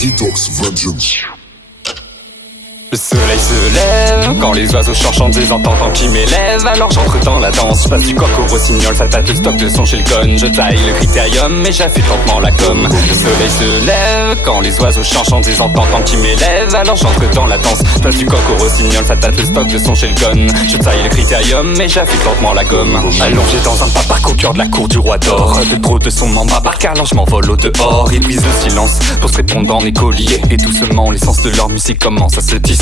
Detox Vengeance. Le soleil se lève, quand les oiseaux chantent des entendants qui m'élèvent. Alors j'entre dans la danse, je passe du coq au rossignol. Ça tâte le stock de son chez le gun. Je taille le critérium, mais j'affûte lentement la com. Le soleil se lève, quand les oiseaux chantent des entendants qui m'élèvent. Alors j'entre dans la danse, je passe du coq au rossignol. Ça tâte le stock de son chez le gun. Je taille le critérium, mais j'affûte lentement la gomme. Allongé dans un paparc au cœur de la cour du roi d'or. De trop de son membre à barque, alors je m'envole au dehors. Ils brisent le silence pour se répondre en écolier. Et doucement l'essence de leur musique commence à se tisser.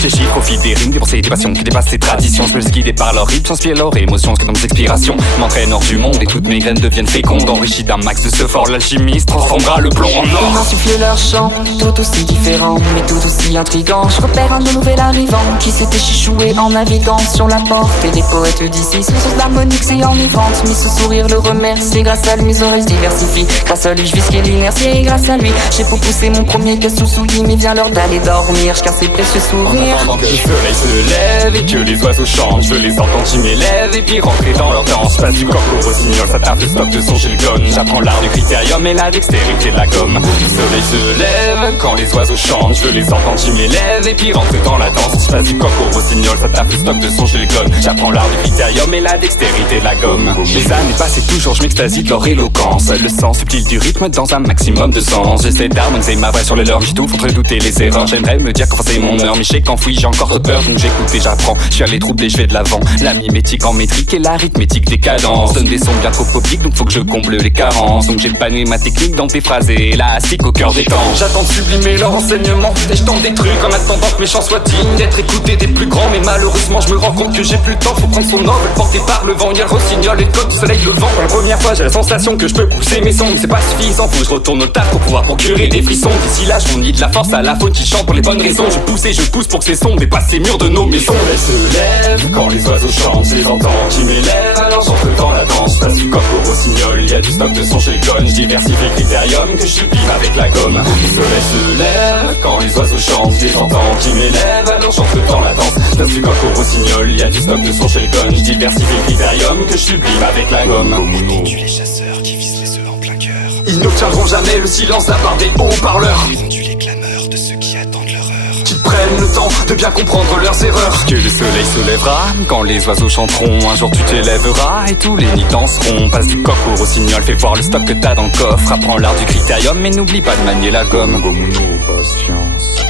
Je chiffre au fil des rimes, des pensées, des passions qui dépassent les traditions. Je me laisse guider par leur rythme, j'inspire leur émotion, ce que dans mes expirations m'entraîne hors du monde et toutes mes graines deviennent fécondes. Enrichies d'un max de ce fort, l'alchimiste transformera le plomb en or. On insuffle leur chant, tout aussi différent, mais tout aussi intrigant. Je repère un de nouvel arrivant qui s'était chichoué en naviguant sur la porte. Et des poètes d'ici, sous source d'harmonique, c'est enivrante. Mais ce sourire le remercie, grâce à lui mes oreilles se diversifient. Grâce à lui je vis ce qu'est l'inertie et grâce à lui j'ai pour pousser mon premier casse souillé. Mais vient l'heure d'aller dormir, je casse ses précieux sourires. Pendant que le soleil se lève et que les oiseaux chantent, je veux les entendre qui m'élèvent et puis rentrer dans leur danse. Passe du coq au rossignol, ça tape le stock de son chez le gun. J'apprends l'art du critérium et la dextérité de la gomme. Le soleil se lève quand les oiseaux chantent, je veux les entendre qui m'élèvent et puis rentrer dans la danse. Passe du coq au rossignol, ça tape le stock de son chez le gun. J'apprends l'art du critérium et la dextérité de la gomme. Les années passées toujours, je m'extasie de leur éloquence. Le sens subtil du rythme dans un maximum de sens. J'essaie d'harmoniser ma voix sur le leur, j'étouffe entre douter les erreurs. J'aimerais me dire qu'enfin c'est mon heure, mais je sais qu'enfoui j'ai encore trop peur, donc j'écoute et j'apprends. Je suis allé troubler, je vais de l'avant. La mimétique en métrique et l'arithmétique des cadences. Donne des sons bien trop obliques, donc faut que je comble les carences. Donc j'épanouis ma technique dans des phrases élastiques au cœur des temps. J'attends de sublimer leur enseignement et je tente des trucs en attendant que mes chants soient dignes d'être écoutés des plus grands. Mais malheureusement je me rends compte que j'ai plus le temps. Faut prendre son envol porté par le vent. Y'a le rossignol et le code du soleil levant. Pour la première fois j'ai la sensation que je peux pousser mes sons, mais c'est pas suffisant. Faut que je retourne au taf pour pouvoir procurer des frissons. D'ici là je fournis de la force à la faune qui chante pour les bonnes raisons. Je pousse et je pousse pour que ces sons dépassent les murs de nos maisons. Le soleil se lève quand les oiseaux chantent, je les entends qui m'élèvent. Alors j'entre dans la danse, passe du coq au rossignol. Y'a du stock de son chez le gun, je diversifie le critérium que je sublime avec la gomme. Le soleil se lève quand les oiseaux chantent, je les entends qui m'élèvent. Alors j'entre dans la danse, passe du coq au rossignol. Y'a du stock de son chez le gun, je diversifie le critérium que je sublime avec la gomme. Tu les chasseurs qui visent les œufs en plein cœur. Ils n'obtiendront jamais le silence de la part des haut-parleurs. Rendu les clameurs de ceux qui attendent leur heure. Qu'ils prennent le temps de bien comprendre leurs erreurs. Que le soleil se lèvera quand les oiseaux chanteront. Un jour tu t'élèveras et tous les nids danseront. Passe du coq au rossignol, fais voir le stock que t'as dans le coffre. Apprends l'art du critérium mais n'oublie pas de manier la gomme. Patience.